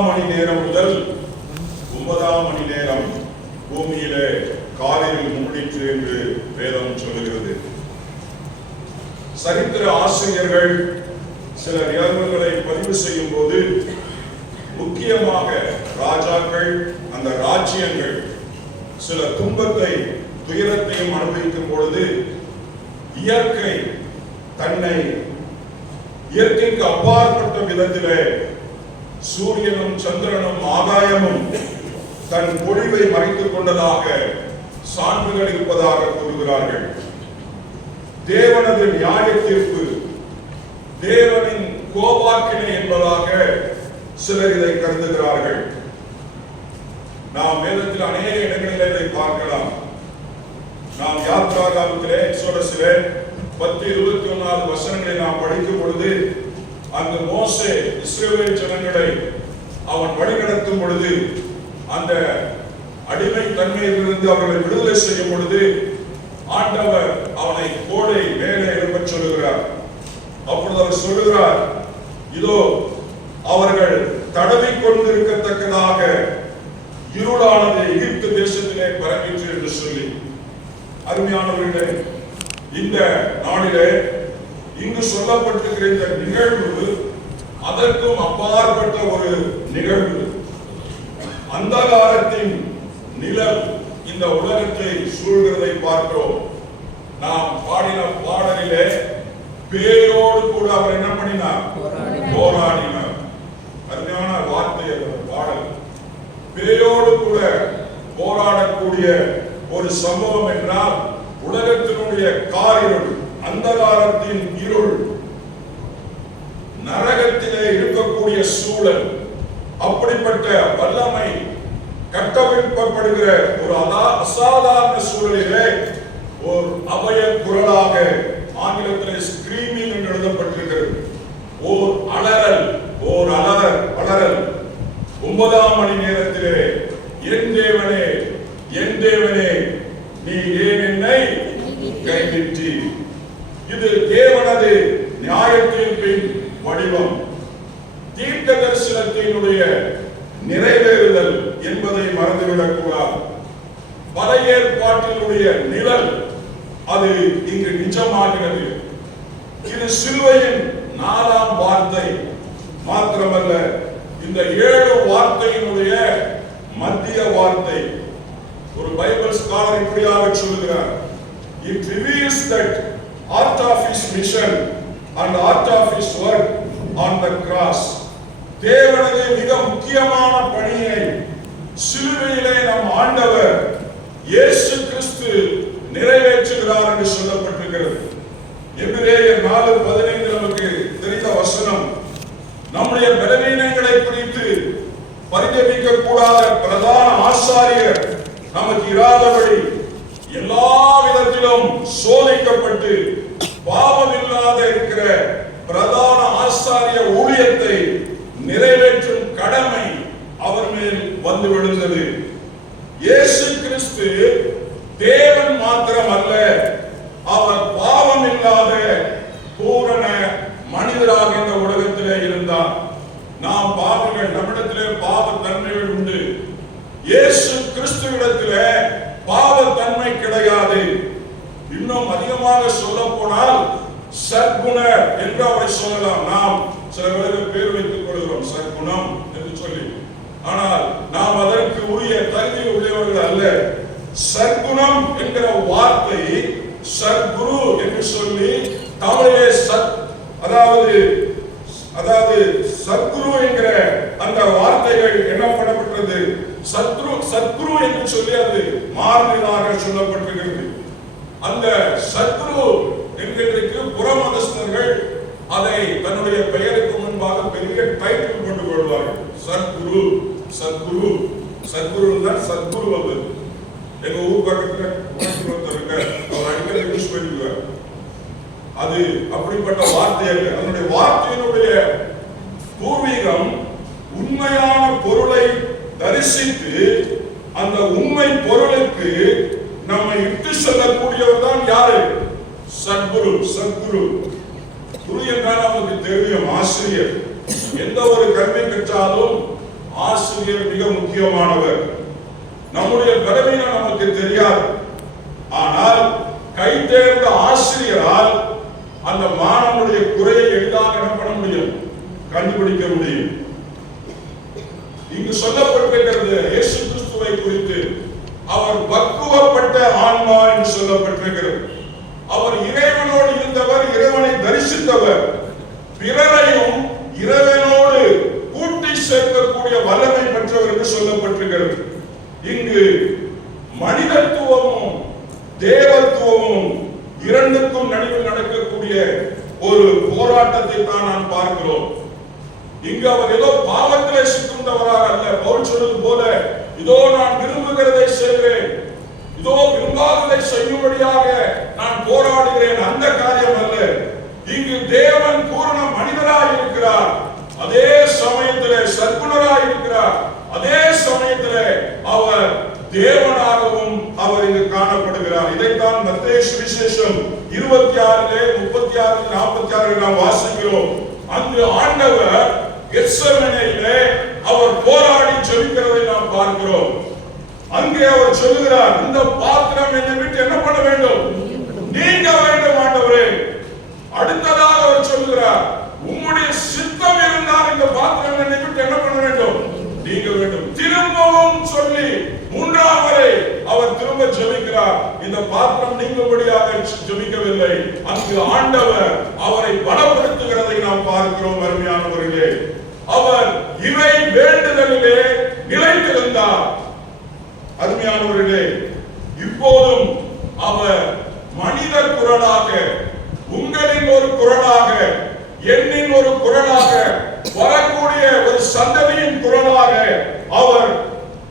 8ஆம் மணி நேரம் முதல் 9ஆம் மணி நேரம் பூமியிலே காலையில் மூடிற்று என்று வேதம் சொல்லுகிறது. சரித்திர ஆசிரியர்கள் சில நிகழ்வுகளை பதிவு செய்யும் போது முக்கியமாக ராஜாக்கள், அந்த ராஜ்யங்கள் சில துன்பத்தை துயரத்தையும் அனுபவிக்கும் பொழுது இயற்கை தன்னை இயற்கைக்கு அப்பாற்பட்ட விதத்திலே சூரியனும் சந்திரனும் ஆகாயமும் தன் பொழிவை மறைத்துக் கொண்டதாக சான்றுகள் இருப்பதாக கூறுகிறார்கள். தேவனது நியாய தீர்ப்பு, தேவனின் கோபாக்கினை என்பதாக சிலர் இதை கருதுகிறார்கள். நாம் வேதத்தில் அநேக இடங்களில் இதை பார்க்கலாம். நாம் யாத்ராகமத்திலே எக்ஸோடஸிலே 10:21 வசனங்களை நாம் படிக்கும் பொழுது அந்த மோசே இஸ்ரவேல் ஜனங்களை அவன் வழிநடத்தும் பொழுது அந்த அடிமை தன்மையிலிருந்து அவர்களை விடுதலை செய்யும் பொழுது ஆண்டவர் அவனை கோடை மேலே எழுப்பச் சொல்லுகிறார். அப்பொழுது அவர் சொல்லுகிறார், இதோ அவர்கள் தடவிக் கொண்டிருக்கத்தக்கதாக இருளானது எகிப்து தேசத்திலே பரவிற்று என்று சொல்லி. அருமையானவர்களே, இந்த நாளிலே இங்கு சொல்லப்பட்டிருக்கிற இந்த நிகழ்வு அதற்கும் அப்பாற்பட்ட ஒரு நிகழ்வு. அந்தகாரத்தின் நிழல் இந்த உலகத்தை சூழ்கிறதை பார்க்கிறோம். நாம் பாடின பாடலிலே பேயோடு கூட அவர் என்ன பண்ணினார்? போராடினார். அருமையான வார்த்தை பாடல். பேயோடு கூட போராடக்கூடிய ஒரு சம்பவம் என்றால் உலகத்தினுடைய காரிருள், அந்தகாரத்தின் இருள், நரகத்திலே இருக்கக்கூடிய சூழல், அப்படிப்பட்ட வல்லமை கட்டவிழ்க்கப்படுகிற ஒரு அசாதாரண சூழலிலே ஒரு அபய குரலாக ஆங்கிலத்தில் ஸ்கிரீமிங் என்று எழுதப்பட்டிருக்கிறது. ஓர் அலறல், ஓர் அலறல் 9ஆம் மணி நேரத்திலே, என் தேவனே, என் தேவனே, நீ ஏன் என்னை கைவிட்டி. இது தேவனது நியாயத்தீர்ப்பின் வடிவம், தீர்க்க தரிசனத்தினுடைய நிறைவேறுதல் என்பதை மறந்துவிடக் கூடாது. பழைய ஏற்பாட்டினுடைய நிழல் அது இங்கு நிஜமாகிறது. இது சிலுவையின் 4ஆம் வார்த்தை மாத்திரமல்ல, இந்த 7 வார்த்தையினுடைய மத்திய வார்த்தை. ஒரு பைபிள் ஸ்காலர் இப்படியாக சொல்லுகிறார், it reveals that art of his mission and art of his work on the cross. தேவனது மிக முக்கியமான பணியை சிலுவையிலே நம் ஆண்டவர் இயேசு கிறிஸ்து நிறைவேற்றுகிறார் என்று சொல்லப்பட்டிருக்கிறது. எபிரேயர் 4:15 நமக்கு தெரிந்த வசனம். நம்முடைய பலவீனங்களை குறித்து பரிதபிக்க கூடாத பிரதான ஆசாரியர் நமக்கு இராதபடி எல்லா விதத்திலும் சோதிக்கப்பட்டு பாவமில்லாத இருக்கிற பிரதான ஆசாரிய ஊழியத்தை நிறைவேற்றும் கடமை அவர் மேல் வந்து விழுந்தது. இயேசு கிறிஸ்து தேவன் மாத்திரம் அல்ல, அவர் பாவம் இல்லாத பூரண மனிதராக இந்த உலகத்திலே இருந்தார். நாம் பாவங்கள், நம்மிடத்திலே பாவத்தன்மைகள் உண்டு. இயேசு கிறிஸ்துவிடத்திலே பாவத்தன்மை கிடையாது. இன்னும் அதிகமாக சொல்ல போனால் சற்குணர் என்று அவரை சொல்லலாம். நாம் சில பேர் வைத்துக் கொள்கிறோம் சற்குணம் என்று சொல்லி. ஆனால் நாம் அதற்கு உரிய தகுதி உடையவர்கள் அல்ல. சற்குணம் என்கிற வார்த்தை சத்குரு என்று சொல்லி தமிழிலே அதாவது சத்குரு என்கிற அந்த வார்த்தைகள் என்ன பண்ணப்பட்டது? சத்குரு என்று சொல்லி அது மாறுதலாக சொல்லப்பட்டிருக்கிறது. அந்த சத்குரு என்கிறதுக்கு புறமதஸ்தர்கள் அதை தன்னுடைய பெயருக்கு முன்பாக பெரிய டைட்டில் கொண்டு கொள்வார்கள். சத்குரு, சத்குரு, சத்குரு தான் சத்குரு. அது எங்க ஊர் பக்கத்துல அவர் அடிக்கடி யூஸ் பண்ணிக்குவார். அது அப்படிப்பட்ட வார்த்தை அல்ல. அதனுடைய வார்த்தையினுடைய பூர்வீகம் உண்மையான பொருளை தரிசித்து அந்த உண்மை பொருளுக்கு நம்மை இட்டு செல்லக்கூடியவர் தான் யாரு? சத்குரு. சத்குரு குரு என்றால் நமக்கு தெரியும், ஆசிரியர். எந்த ஒரு கல்வி கற்றாலும் ஆசிரியர் மிக முக்கியமானவர். நம்முடைய பலவீனம் நமக்கு தெரியாது. ஆனால் கை தேர்ந்த ஆசிரியரால் அந்த மாணவனுடைய குறையை எளிதாக என்ன பண்ண முடியும்? கண்டுபிடிக்க முடியும். இங்கு சொல்லப்பட்டிருக்கிறது இயேசு கிறிஸ்துவை குறித்து, அவர் பக்குவப்பட்ட ஆன்மா என்று சொல்லப்பட்டிருக்கிறது. அவர் இறைவனோடு இருந்தவர், இறைவனை தரிசித்தவர், பிறரையும் இறைவனோடு கூட்டி சேர்க்கக்கூடிய வல்லமை பெற்றவர் என்று சொல்லப்பட்டிருக்கிறது. இங்கு மனிதத்துவமும் தேவத்துவமும் இரண்டுக்கும் நடுவில் நடக்கக்கூடிய ஒரு போராட்டத்தை தான் நாம் பார்க்கிறோம். இங்கு அவர் ஏதோ பாவத்திலே சிக்குண்டவராக அல்ல. பவுல் சொன்னது போல, இதோ நான் விரும்புகிறதை செய்கிறேன், இதோ விரும்பாததை செய்யும்படியாக நான் போராடுகிறேன், அந்த காரியம் அல்ல. இங்கு தேவன் பூரண மனிதராய் இருக்கிறார், அதே சமயத்திலே சற்குணராய் இருக்கிறார், அதே சமயத்திலே அவர் தேவனாகவும் அவர் இங்கு காணப்படுகிறார். இதைத்தான் மத்தேயு சுவிசேஷம் 26 36 46 நாம் வாசிக்கிறோம். அங்கு ஆண்டவர் கெத்செமனேயிலே அவர் போராடி ஜெபிக்கிறதை நாம் பார்க்கிறோம். அங்கே அவர் சொல்லுகிறார், இந்த பாத்திரம் என்னை விட்டு என்ன பண்ண வேண்டும்? நீங்க வேண்டும் ஆண்டவரே. அடுத்ததாக அவர் சொல்லுகிறார், உம்முடைய சித்தம் இருந்தால் இந்த பாத்திரம் என்னை விட்டு என்ன பண்ண வேண்டும்? நீங்க வேண்டும். திரும்பவும் சொல்லி மூன்றாம் வரை அவர் திரும்ப ஜெபிக்கிறார். இந்த பாத்திரம் நீங்கும்படியாக ஜெபிக்கவில்லை. அங்கு ஆண்டவர் அவரை பலப்படுத்துகிறதை நாம் பார்க்கிறோம். அருமையானவர்களே, அவர் இறை வேண்டுதலிலே நிலைத்திருந்தார். அருமையானவர்களே, இப்போதும் அவர் மனித குரலாக, உங்களின் ஒரு குரலாக, எண்ணின் ஒரு குரலாக, வரக்கூடிய ஒரு சந்ததியின் குரலாக அவர்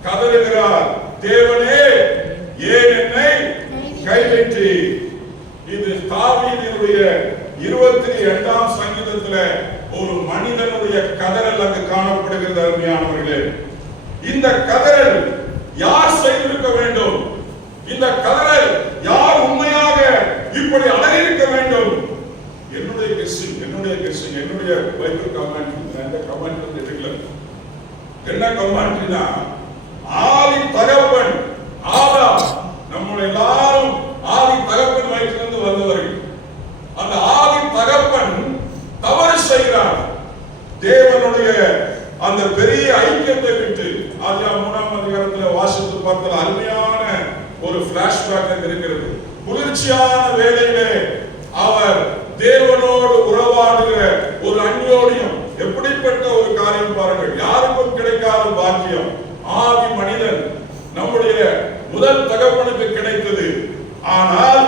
கதறுகிறார். தேவனே, ஏன் என்னை கைவிட்டு? இது தாவீதினுடைய 22ஆம் சங்கீதத்தில் ஒரு மனிதனுடைய கதறல் அங்கு காணப்படுகிறது. அருமையானவர்களே, இந்த கதறல் யார் செய்திருக்க வேண்டும்? இந்த கதறல் யார் உண்மையாக இப்படி அழகிருக்க வேண்டும்? என்னுடைய கெஸ்ஸிங், என்னுடைய பைபிள் கமெண்ட், இந்த கமெண்ட் வந்து எடுக்கல. என்ன கமெண்ட்னா, ஆதி தகப்பன் ஆதாம், நம்ம எல்லாரும் ஆதி தகப்பன் வயிற்றிலிருந்து வந்தவர்கள். அந்த ஆதி தகப்பன் தவறு செய்கிறார். தேவனுடைய அந்த பெரிய ஐக்கியத்தை விட்டு, ஆதியாகமம் 3ஆம் அதிகாரத்தில் வாசித்து பார்த்தால் அருமையான ஒரு பிளாஷ்பேக் இருக்கிறது. குளிர்ச்சியான வேளையிலே அவர் தேவனோடு உறவாடுகிற ஒரு அந்யோன்யம், எப்படிப்பட்ட ஒரு காரியம் பாருங்கள். யாருக்கும் கிடைக்காத பாக்கியம். ஆதி மனிதன் நம்முடைய முதல் தகப்பனுக்கு கிடைத்தது. ஆனால்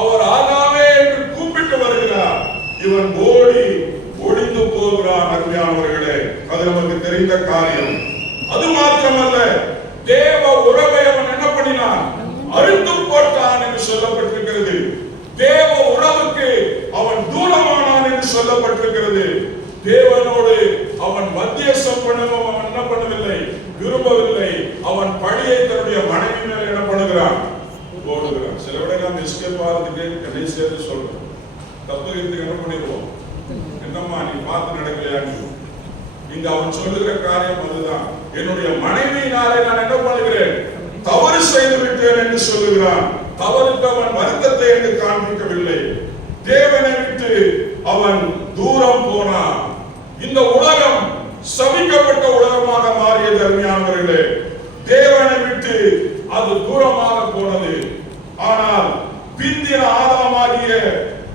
அவர் ஆதாமே என்று கூப்பிட்டு வருகிறார். இவன் ஓடி ஒளிந்து போகிறான். அருமையானவர்களே, அது நமக்கு தெரிந்த காரியம். அது மாத்திரமல்ல, தேவ உறவை அவன் என்ன பண்ணினான்? அறுத்து போட்டான் என்று சொல்லப்பட்டிருக்கிறது. தேவ உறவுக்கு அவன் தூரமானான் என்று சொல்லப்பட்டிருக்கிறது. தேவனோடு அவன் மத்தியஸ்தம் பண்ணவும் அவன் என்ன பண்ணவில்லை, விரும்பவில்லை. அவன் பழியை தன்னுடைய மனைவி மேல் என்ன பண்ணுகிறான்? போடுகிறான். சில விட நாம் எஸ்கேப் ஆகிறதுக்கு கடைசியாக சொல்றோம். தப்பு என்ன பண்ணிடுவோம்? என்னம்மா நீ பார்த்து நடக்கலையான்னு. இங்க அவன் சொல்லுகிற காரியம் அதுதான். என்னுடைய மனைவியினாலே நான் என்ன பண்ணுகிறேன்? தவறு செய்து விட்டேன் என்று சொல்லுகிறான். தவறுக்கு அவன் வருத்தத்தை என்று காண்பிக்கவில்லை. தேவனை விட்டு அவன் தூரம் போனான். இந்த உலகம் சபிக்கப்பட்ட உலகமாக மாறியது. அருமையானவர்களே, தேவனை விட்டு அது தூரமாக போனது. ஆனால் பிந்தின ஆதாமாகிய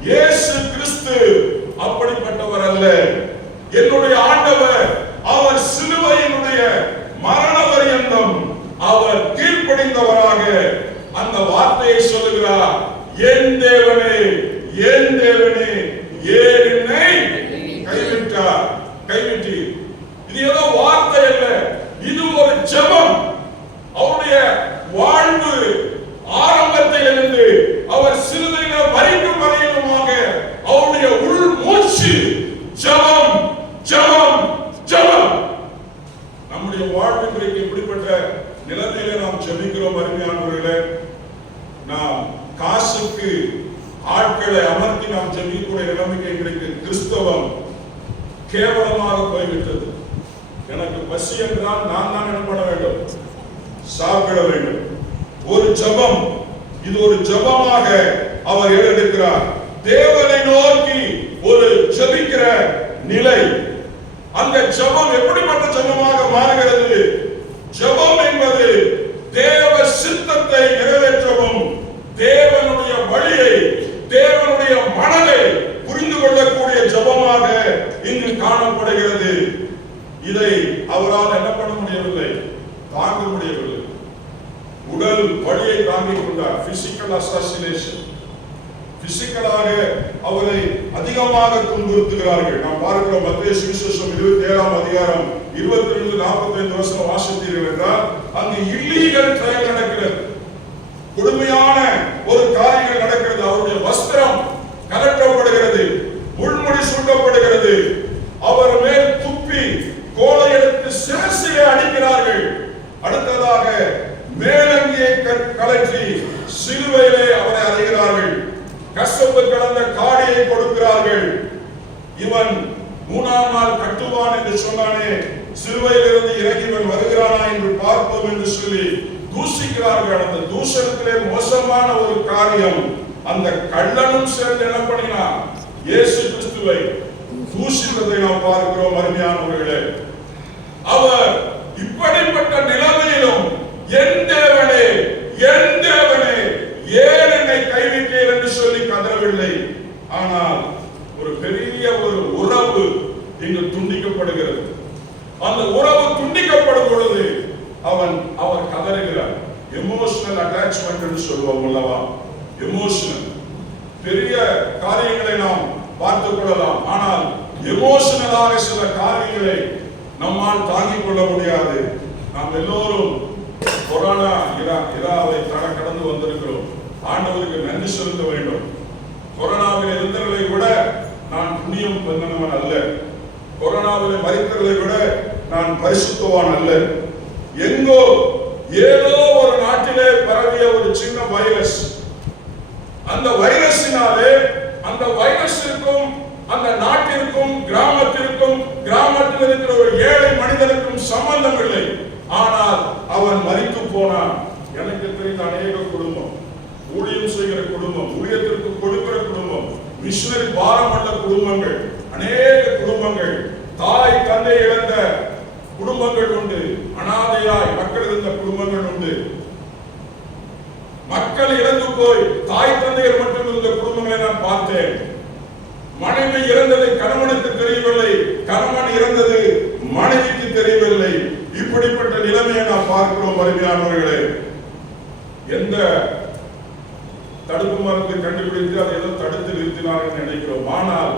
இயேசு கிறிஸ்து அப்படிப்பட்டவர் அல்ல. என்னுடைய ஆண்டவர், அவர் சிலுவையினுடைய மரண பரியந்தம் அவர் கீழ்ப்படிந்தவராக அந்த வார்த்தையை சொல்லுகிறார். என் தேவனே, என் தேவனே, ஏன் என்னை கைவிட்டார்? கைவிட்டு. இது ஏதோ வார்த்தை அல்ல, இது ஒரு ஜெபம். அவருடைய வாழ்வு ஆரம்பத்திலிருந்து அவர் சிலுவையில் மரிக்கும் வரையிலுமாக அவருடைய உள் மூச்சு ஜெபம், ஜெபம், ஜெபம். நம்முடைய வாழ்வு இன்றைக்கு இப்படிப்பட்ட நிலைமையில நாம் ஜெபிக்கிறோம். அருமையானவர்களே, நாம் காசுக்கு ஆட்களை அமர்த்தி நாம் ஜெபிக்கக்கூடிய நிலைமைக்கு இன்றைக்கு கிறிஸ்தவம் கேவலமாக போய்விட்டது. எனக்கு பசி என்றால் நான் தான் என்ன பண்ண வேண்டும்? சாப்பிட வேண்டும். ஒரு ஜெபம், இது ஒரு ஜெபமாக அவர் ஏறெடுக்கிறார். தேவனை நோக்கி ஒரு ஜெபிக்கிற நிலை. அந்த ஜெபம் எப்படிப்பட்ட ஜெபமாக மாறுகிறது? ஜெபம் என்பது தேவ சித்தத்தை நிறைவேற்றவும், தேவனுடைய வழியை, தேவனுடைய மனதை புரிந்து கொள்ளக்கூடிய ஜெபமாக இங்கு காணப்படுகிறது. இதை அவரால் என்ன பண்ண முடியவில்லை? தாங்க முடியவில்லை. உடல் வழியை தாங்கிக் கொண்டார். பிசிக்கல் அசாசினேஷன், பிசிக்கலாக அவரை அதிகமாக துன்புறுத்துகிறார்கள். நாம் பார்க்கிறோம் மத்தேயு சுவிசேஷம் 27ஆம் அதிகாரம் 22-45 வசனம் வாசித்தீர்கள் என்றால் அங்கு இல்லீகல் ட்ரையல் நடக்கிறது. கொடுமையான ஒரு காரியங்கள் நடக்கிறது. அவருடைய வஸ்திரம் கலட்டப்படுகிறது, முள்முடி சூட்டப்படுகிறது, அவர் மேல் துப்பி கோலை எடுத்து சிரசிலே அடிக்கிறார்கள். அடுத்ததாக மேலங்கியை கலற்றி சிலுவையிலே அவரை அறைகிறார்கள். கசப்பு கலந்த காடியை கொடுக்கிறார்கள். இவன் 3ஆம் நாள் கட்டுவான் என்று சொன்னானே, சிலுவையிலிருந்து இறங்கி இவன் வருகிறானா என்று பார்ப்போம் என்று சொல்லி தூசிக்கிறார்கள். அந்த தூஷணத்திலே மோசமான ஒரு காரியம், அந்த கள்ளனும் சேர்ந்து என்ன பண்ணினான்? இயேசு கிறிஸ்துவை தூஷித்ததை நாம் பார்க்கிறோம். அருமையானவர்களே, அவர் இப்படிப்பட்ட நிலைமையிலும் என் தேவனே, என் தேவனே, ஏன் என்னை கைவிட்டீர் என்று சொல்லி கதறவில்லை. ஆனால் ஒரு பெரிய ஒரு உறவு இங்கு துண்டிக்கப்படுகிறது. அந்த உறவு துண்டிக்கப்படும் பொழுது அவர் கதறுகிறார். எமோஷனல் அட்டாச்மெண்ட் என்று சொல்லுவோம் அல்லவா? எமோஷனல் பெரிய காரியங்களை நாம் பார்த்துக் கொள்ளலாம். ஆனால் எமோஷனலாக சில காரியங்களை நம்மால் தாங்கிக் கொள்ள முடியாது. நாம் எல்லோரும் கொரோனா இராவை கடந்து வந்திருக்கிறோம். ஆண்டவருக்கு நன்றி செலுத்த வேண்டும். கொரோனாவில் இருந்தவர்களை விட நான் புண்ணியம் பண்ணவன் அல்ல. கொரோனாவில் மரித்தவர்களை விட நான் பரிசுத்தவான் அல்ல. எங்கோ ஏதோ ஒரு நாட்டிலே பரவிய ஒரு சின்ன வைரஸ், அந்த வைரஸினாலே அந்த வைரஸிற்கும் அந்த நாட்டிற்கும் கிராமத்திற்கும் கிராமத்தில் இருக்கிற ஒரு ஏழை மனிதனுக்கும் சம்பந்தம் இல்லை. ஆனால் அவன் மரித்து போனான். எனக்கு தெரிந்த அநேக குடும்பம், ஊழியம் செய்கிற குடும்பம், ஊழியத்திற்கு கொடுக்கிற குடும்பம், மிஷனரி பாரம் உள்ள குடும்பங்கள், அநேக குடும்பங்கள், தாய் தந்தை இழந்த குடும்பங்கள் உண்டு, அனாதையாய் மக்கள் இருந்த குடும்பங்கள் உண்டு. மக்கள் இறந்து போய் தாய் தந்தையர் மட்டும் இருந்த குடும்பங்களை நான் பார்த்தேன். மனைவி இறந்தது கணவனுக்கு தெரியவில்லை, கணவன் இறந்தது மனைவிக்கு தெரியவில்லை. இப்படிப்பட்ட நிலைமையை நாம் பார்க்கிறோம். அருமையானவர்களே, எந்த தடுப்பு மருந்து கண்டுபிடித்து அதை ஏதோ தடுத்து நிறுத்தினார்கள் நினைக்கிறோம். ஆனால்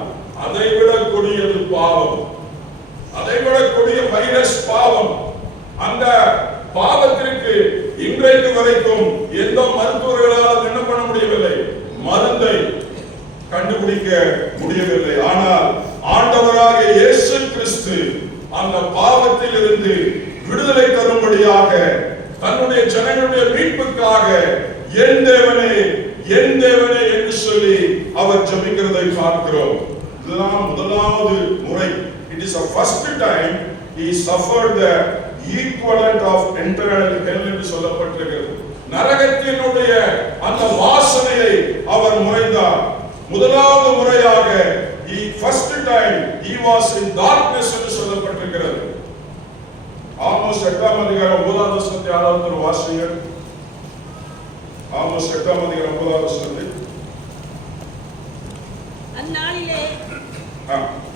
அதைவிட கொடியது பாவம், அதைவிட கொடிய வைரஸ் பாவம். அந்த பாவத்திற்கு இன்றைக்கு வரைக்கும் எந்த மருத்துவர்களால் என்ன பண்ண முடியவில்லை, மருந்தை கண்டுபிடிக்க முடியவில்லை. ஆனால் ஆண்டவராக இயேசு கிறிஸ்து அந்த பாவத்தில் இருந்து விடுதலை தரும்படியாக தன்னுடைய ஜனங்களுடைய மீட்புக்காக என் தேவனே, என் தேவனே என்று சொல்லி அவர் ஜெபிக்கிறதை பார்க்கிறோம். இதுதான் முதலாவது முறை. It is the first time he suffered the equivalent of eternal hell என்று சொல்லப்பட்டிருக்கிறது. நரகத்தினுடைய அந்த வாசனையை அவர் முறைந்தார். முதலாவது முறையாக first time he was in darkness என்று சொல்லப்பட்டிருக்கிறது. ஆமோஸ் 8ஆம் அதிகாரம் 9ஆம் வசனத்தை யாராவது வாசியுங்கள். ஆமோஸ் 8ஆம் அதிகாரம் 9ஆம் வசனத்தை. அந்நாளிலே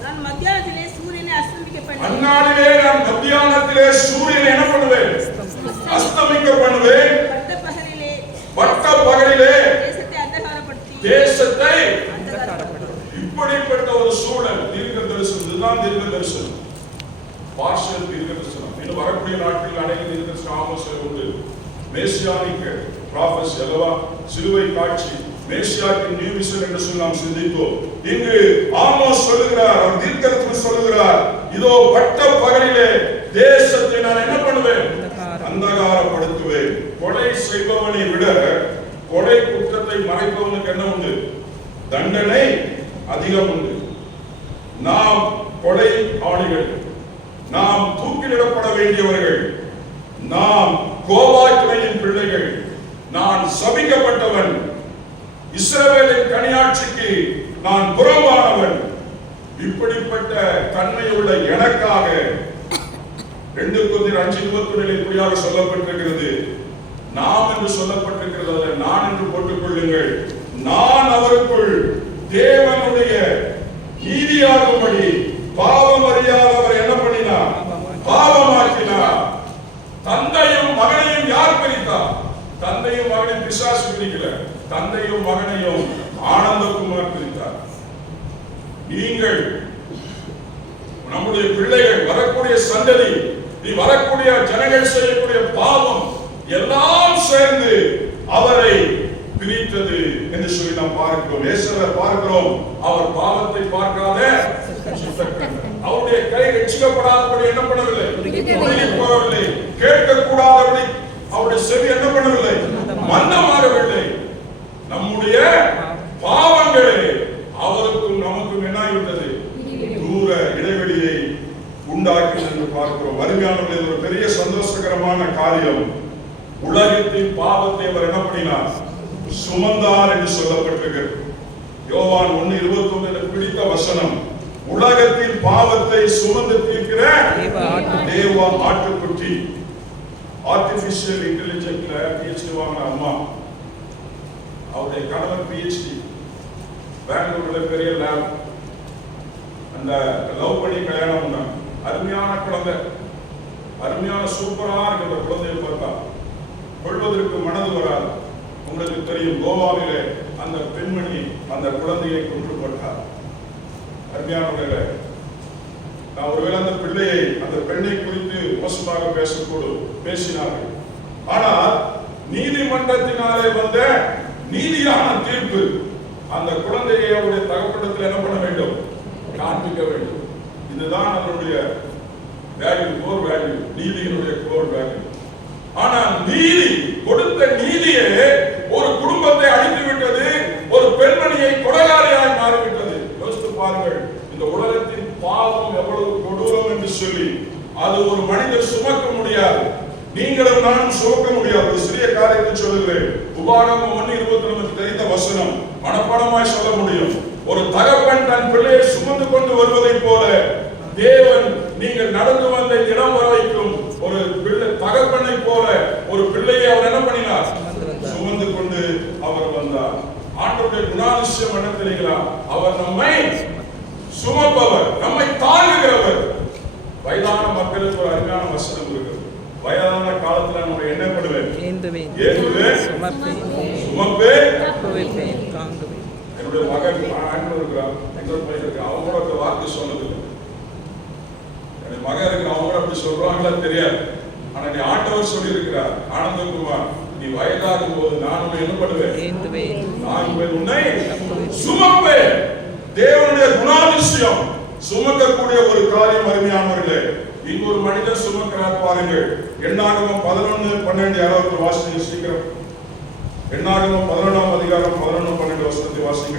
நான் மத்தியானத்திலே சூரியனை அஸ்தமிக்க பண்ணுவேன். அந்நாளிலே நான் மத்தியானத்திலே சூரியனை என்ன பண்ணுவேன்? அஸ்தமிக்க பண்ணுவேன். பட்ட பகலிலே தேசத்தை அந்தகாரப்படுத்தி இப்படிப்பட்ட ஒரு சூழல். தீர்க்க தரிசனம், இதுதான் தீர்க்க தரிசனம், பார்ஷியல் தீர்க்க தரிசனம். இன்னும் வரக்கூடிய நாட்களில் அநேக தீர்க்க தரிசனம் ஆமோஸில் உண்டு. மேசியானிக் ப்ராஃபஸி அல்லவா, சிலுவை காட்சி, மேசியாவின் நியூ விஷன் என்று சொல்லி நாம் சிந்தித்தோம். இங்கு ஆமோஸ் சொல்லுகிறார், அவர் தீர்க்கதரிசி சொல்லுகிறார், இதோ பட்ட பகலிலே தேசத்தை நான் என்ன பண்ணுவேன்? அந்தகாரப்படுத்துவேன். கொலை செய்பவனை விட கொலை குற்றத்தை மறைப்பவனுக்கு என்ன உண்டு? தண்டனை அதிகம் உண்டு. நாம் கொலை ஆளிகள், நாம் தூக்கிலிடப்பட வேண்டியவர்கள், நாம் கோபாக்கினையின் பிள்ளைகள், நான் சபிக்கப்பட்டவன், இஸ்ரவேலின் கனியாட்சிக்கு நான் புறம்பானவன். இப்படிப்பட்ட தன்மையுள்ள எனக்காக 2 கொரிந்தியர் 5:21 இப்படியாக சொல்லப்பட்டிருக்கிறது. நாம் என்று சொல்லப்பட்டிருக்கிறது, நான் என்று போட்டுக் கொள்ளுங்கள். நான் அவருக்குள் தேவனுடைய நீதியாகும்படி பாவம் அறியாதவர் என்ன பண்ணினார்? பாவமாக்கினார். தந்தையும் மகனையும் யார் பிரித்தார்? தந்தையும் மகனையும் பிசாசு பிரிக்கல, தந்தையும் மகனையும் ஆனந்தகுமார் பிரித்தார். நீங்கள், நம்முடைய பிள்ளைகள், வரக்கூடிய சந்ததி, நீ வரக்கூடிய ஜனங்கள் செய்யக்கூடிய பாவம் எல்லாம் சேர்ந்து அவரை பிரித்தது என்று சொல்லி நாம் பார்க்கிறோம். இயேசுவை பார்க்கிறோம். அவர் பாவத்தை பார்க்காத அவருடைய கை ரட்சிக்கப்படாதபடி என்ன பண்ணவில்லை? போகவில்லை. கேட்கக்கூடாதபடி அவருடைய செவி என்ன பண்ணவில்லை? மந்தமாகவில்லை. நம்முடைய பாவங்களே அவருக்கும் நமக்கும் என்ன ஆகிவிட்டது? தூர இடைவெளியை உண்டாக்கி என்று பார்க்கிறோம். அருமையானவர்களே, ஒரு பெரிய சந்தோஷகரமான காரியம். உலகத்தின் பாவத்தை அவர் என்ன பண்ணினார்? சுமந்தார் என்று சொல்லப்பட்டிருக்கிறது. யோவான் 1:29 பிடித்த வசனம், உலகத்தின் பாவத்தை சுமந்து தீர்க்கிற தேவ ஆட்டுக்குட்டி. ஆர்டிபிஷியல் இன்டெலிஜென்ட்ல PhD வாங்கின அம்மா, அவருடைய கணவர் PhD, பெங்களூர்ல பெரிய லேப், அந்த லவ் பண்ணி கல்யாணம் பண்ணாங்க. அருமையான குழந்தை, அருமையான சூப்பரா இருக்கிற குழந்தையை பார்த்தா கொள்வதற்கு மனது வராது. உங்களுக்கு தெரியும், கோவாவிலே அந்த பெண்மணி அந்த குழந்தையை கொன்று போட்டார். அருமையானவர்களே, நான் ஒருவேளை அந்த பிள்ளையை, அந்த பெண்ணை குறித்து மோசமாக பேசினார்கள். ஆனால் நீதிமன்றத்தினாலே வந்த நீதியான தீர்ப்பு அந்த குழந்தையை அவருடைய தகப்படத்தில் என்ன பண்ண வேண்டும்? காண்பிக்க வேண்டும். இதுதான் அதனுடைய வேல்யூ, கோர் வேல்யூ, நீதியினுடைய கோர் வேல்யூ. ஆனால் நீதி கொடுத்த நீதியே ஒரு குடும்பத்தை அழித்து விட்டது, ஒரு பெண்மணியை கொலையாளியாய் மாறிவிட்டது. யோசித்து பாருங்கள், இந்த உலகத்தின் பாவம் எவ்வளவு கொடூரம் என்று சொல்லி அது ஒரு மனிதர் சுமக்க முடியாது. நீங்களும் நானும் சுமக்க முடியாது. ஒரு சிறிய காரியத்தை சொல்லுகிறேன். உபாகமம் 1:20 நமக்கு தெரிந்த வசனம், மனப்பாடமாய் சொல்ல முடியும். ஒரு தகப்பன் தன் பிள்ளையை சுமந்து கொண்டு வருவதை போல தேவன் நீங்கள் நடந்து வந்த இடம் வரைக்கும் ஒரு பிள்ளை தகப்பனை போல ஒரு பிள்ளையை அவர் என்ன பண்ணினார்? சுமந்து கொண்டு அவர் வந்தார். ஆண்டவருடைய குணாதிசயம் என்ன தெரியுங்களா? அவர் நம்மை சுமப்பவர், நம்மை தாங்குகிறவர். வயதான மக்களுக்கு ஒரு அருமையான வசனம் இருக்குது. வயதான காலத்துல நம்ம என்ன பண்ணுவேன்? என்னுடைய மகன் இருக்கிறான், அவங்களோட வார்த்தை சொன்னது. என் மகன் இருக்கிற அவங்க அப்படி சொல்றாங்களா தெரியாது. ஆனா நீ ஆண்டவர் சொல்லி இருக்கிறார், ஆனந்தகுமார், நீ வயதாகும் போது நான் என்ன பண்ணுவேன்? நான் உன்னை சுமப்பேன். தேவனுடைய குணாதிசயம் சுமக்கக்கூடிய ஒரு காரியம். அருமையானவர்களே, இங்கு ஒரு மனிதன் சுமக்கிறார் பாருங்கள். எண்ணாகமம் 11:12 யாராவது வாசிங்க சீக்கிரம். எண்ணாகமம் 11:11 வசனத்தை வாசிங்க.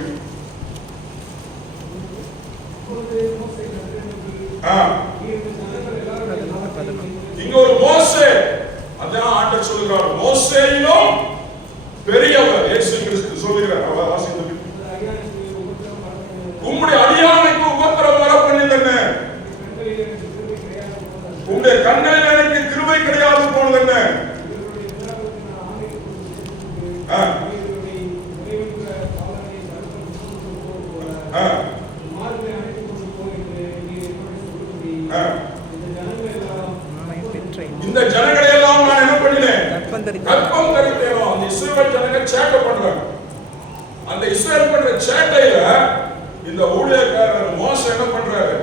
இங்க ஒரு மோசே, அதான் ஆண்டவர் சொல்லுகிறார், மோசேயிலும் பெரியவர் இயேசு கிறிஸ்து சொல்லுகிறார். வாசிங்க. உம்முடைய அடியானுக்கு உபத்திரம் வர பண்ணிதென்ன? உம்முடைய கண்களில் எனக்கு கிருபை கிடையாது போனதென்ன? இந்த ஜனங்களை எல்லாம் நான் என்ன பண்ணினேன்? கற்பம் தரித்தேனோ. அந்த இஸ்ரவேல் ஜனங்கள் சேட்டை பண்றாங்க. அந்த இஸ்ரவேல் பண்ற சேட்டையில இந்த ஊழியக்காரர் மோசே என்ன பண்றாரு?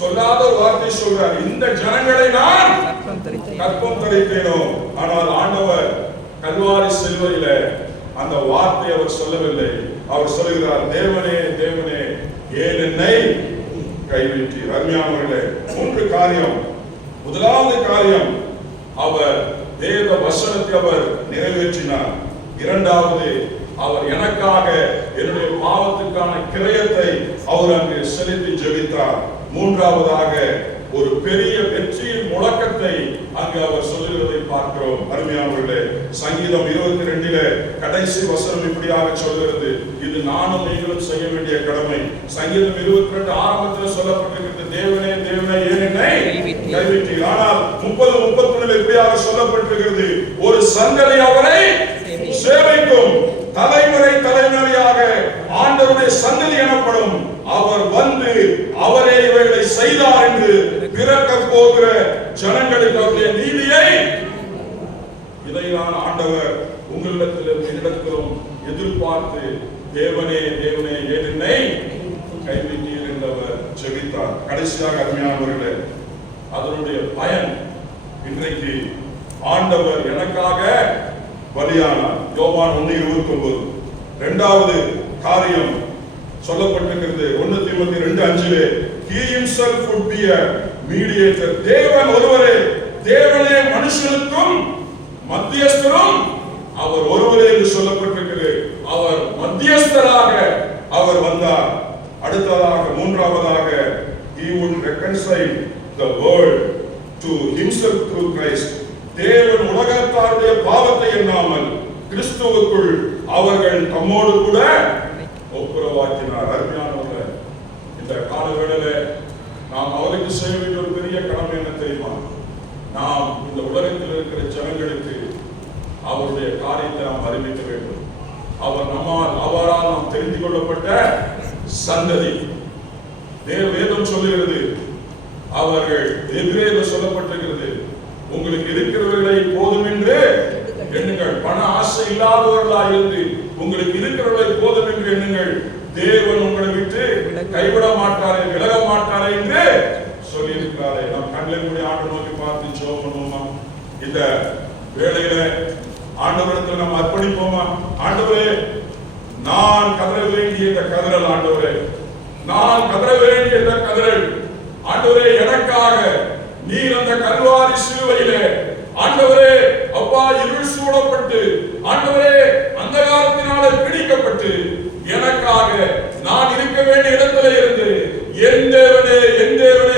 சொல்லாத ஒரு வார்த்தை சொல்றார், இந்த ஜனங்களை நான் கற்பம் தரித்தேனோ. ஆனால் ஆண்டவர் கல்வாரி சிலுவையில அந்த வார்த்தை அவர் சொல்லவில்லை. அவர் சொல்லுகிறார், தேவனே தேவனே ஏன் என்னை கைவிட்டீர்? அருமையானவர்களே, 3 காரியம். முதலாவது காரியம், அவர் தேவ வசனத்தை அவர் நிறைவேற்றினார். இரண்டாவது, அவர் எனக்காக என்னுடைய பாவத்துக்கான கிரயத்தை அவர் அங்கு செலுத்தி ஜெபித்தார். மூன்றாவதாக ஒரு பெரிய வெற்றியின் முழக்கத்தை அங்கு அவர் சொல்லுகிறதை பார்க்கிறோம். அருமையானவர்களே, சங்கீதம் 22 கடைசி வசனம் இப்படியாக சொல்கிறது, இது நானும் நீங்களும் செய்ய வேண்டிய கடமை. சங்கீதம் 22 ஆரம்பத்தில் சொல்லப்பட்டிருக்கிறது, தேவனே தேவனே ஏன் என்னை கைவிட்டீர். ஆனால் 30-31 இப்படியாக சொல்லப்பட்டிருக்கிறது, ஒரு சந்ததி அவரை சேவைக்கும், தலைமுறை தலைமுறையாக ஆண்டவருடைய சந்ததி எனப்படும். அவர் வந்து அவரே இவைகளை செய்தார் என்று பிறக்க போகிற ஜனங்களுக்கு அவருடைய நீதியை, இதைதான் ஆண்டவர் உங்களிடத்திலும் என்னிடத்திலும் எதிர்பார்த்து, தேவனே தேவனே ஏன் என்னை கைவிட்டீர் என்றவர் ஜெபித்தார். கடைசியாக அருமையானவர்களே, அதனுடைய பயன் இன்றைக்கு ஆண்டவர் எனக்காக பலியானார். யோவான் 1:29. இரண்டாவது காரியம் சொல்லப்பட்டிருக்கிறது 1 தீமோத்தேயு 2:5. He himself would be a mediator. தேவன் ஒருவரே, தேவனே மனுஷனுக்கும் மத்தியஸ்தரும் அவர் ஒருவரே என்று சொல்லப்பட்டிருக்கிறது. அவர் மத்தியஸ்தராக அவர் வந்தார். அடுத்ததாக மூன்றாவதாக he would reconcile the world to himself through Christ. தேவன் உலகத்தாருடைய பாவத்தை எண்ணாமல் கிறிஸ்துவுக்குள் அவர்கள் தம்மோடு கூட ஒப்புரவாக்கினார். அருமையானவர்களே, இந்த கால வேளையிலே நாம் அவருக்கு செய்ய வேண்டிய ஒரு பெரிய கடமை என்ன தெரியுமா? நாம் இந்த உலகத்தில் இருக்கிற ஜனங்களுக்கு அவருடைய காரியத்தை நாம் அறிவிக்க வேண்டும். அவரால் நாம் தெரிந்து கொள்ளப்பட்ட சந்ததி. வேதம் சொல்லுகிறது, அவர்கள் எதிரே சொல்லப்பட்டிருக்கிறது, உங்களுக்கு இருக்கிறவர்களை போதும் என்று எண்ணுங்கள். பண ஆசை இல்லாதவர்களாக இருந்து உங்களுக்கு இருக்கிறவர்களை போதும் என்று எண்ணுங்கள். தேவன் உங்களை விட்டு கைவிட மாட்டாரே, விலக மாட்டாரே என்று சொல்லி இருக்கிறாரே. நாம் கண்ணில் கூட ஆண்டு நோக்கி பார்த்து ஜெபம் பண்ணுவோமா? இந்த வேளையில ஆண்டவரிடத்தில் நாம் அர்ப்பணிப்போமா? ஆண்டவரே, நான் கதற வேண்டிய இந்த கதறல், ஆண்டவரே நான் கதற வேண்டிய இந்த கதறல், ஆண்டவரே எனக்காக நீர் அந்த கல்வாரி சிலுவையிலே ஆண்டவரே அப்பா இருள் சூழப்பட்டு, ஆண்டவரே அந்தகாரத்தினாலே பிடிக்கப்பட்டு, எனக்காக நான் இருக்க வேண்டிய இடத்துல இருந்து என் தேவனே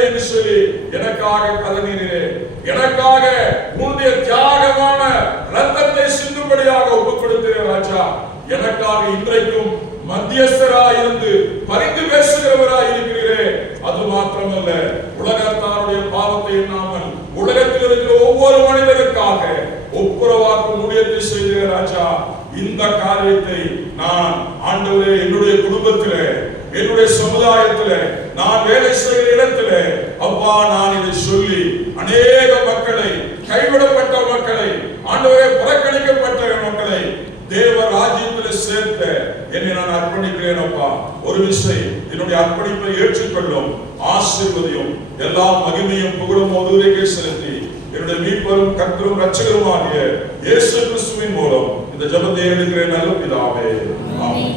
என்று சொல்லி எனக்காக கதறினீரே, எனக்காக உன்னுடைய தியாகமான ரத்தத்தை சிந்தும்படியாக ஒப்புக் கொடுத்தீரே ராஜா. எனக்காக இன்றைக்கும் மத்தியஸ்தராய் இருந்து பரிந்து பேசுகிறவராய் இருக்கிறீரே. அது மாத்திரமல்ல, உலகத்தாருடைய பாவத்தை எண்ணாமல் உலகத்தில் இருக்கிற ஒவ்வொரு மனிதனுக்காக ஒப்புரவாக்கும் ஊழியத்தை செய்கிற ராஜா. இந்த காரியத்தை நான் ஆண்டவரே என்னுடைய குடும்பத்திலே, என்னுடைய சமுதாயத்திலே, நான் வேலை செய்கிற இடத்திலே அப்பா நான் இதை சொல்லி அநேக மக்களை, கைவிடப்பட்ட மக்களை, ஆண்டவரே புறக்கணிக்கப்பட்ட மக்களை தேவ ராஜ்யத்தில் சேர்த்த என்னை நான் அர்ப்பணிக்கிறேன் அப்பா. ஒரு விஷயம், என்னுடைய அர்ப்பணிப்பை ஏற்றுக்கொள்ளும், ஆசீர்வதியும், எல்லா மகிமையும் புகழும் ஒருவருக்கே செலுத்தி என்னுடைய மீட்பரும் கர்த்தரும் இரட்சகருமாகிய இயேசு கிறிஸ்துவின் மூலம் இந்த ஜெபத்தை எடுக்கிறேன் நல்ல பிதாவே. ஆமென்.